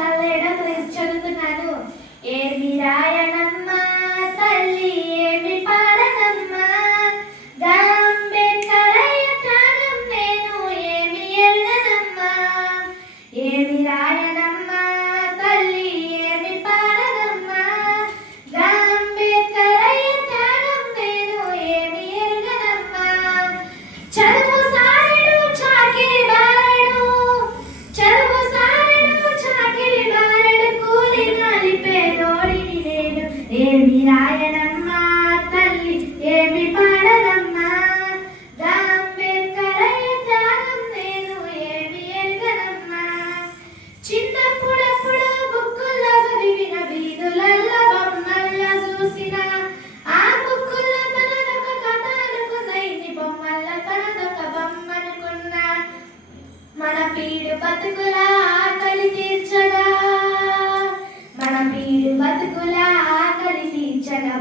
పాఠశాల చదువుతున్నాను. ఏమి రాయనమ్మా తల్లి ఏమి పాడనమ్మా, అంబేద్కరయ్య త్యాగం నేను ఏమి ఎరుగనమ్మా. ఏమి రాయనమ్మా తల్లి ఏమి పాడనమ్మా, అంబేద్కరయ్య త్యాగం నేను ఏమి ఎరుగనమ్మా. చదువు సారెడు చాకిరి బారెడు, చదువు సారెడు చాకిరి బారెడు, కూలి నలిపేదోడిని నేను. ఏమి రాయనమ్మా తల్లి ఏమి పాడనమ్మా, అంబేద్కరయ్య త్యాగం నేను ఏమి ఎరుగనమ్మా. చిన్నప్పుడప్పుడు బుక్కుల్లో చదివిన వీధులల్లో బొమ్మల్లో చూసిన, ఆ బుక్కుల్లో తనదొక కథ అనుకున్న, ఇన్ని బొమ్మల్ల తనదొక బొమ్మ అనుకున్న. మన పీడు బతుకుల ఆకలి తీర్చగా, మన పీడు బతుకుల ఆకలి తీర్చగా